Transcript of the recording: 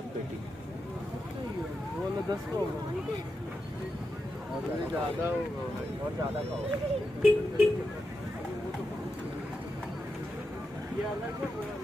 7 पेटी। वो वाला 10 का होगा और ज़्यादा होगा और ज़्यादा का होगा। ये अलग है वो अलग।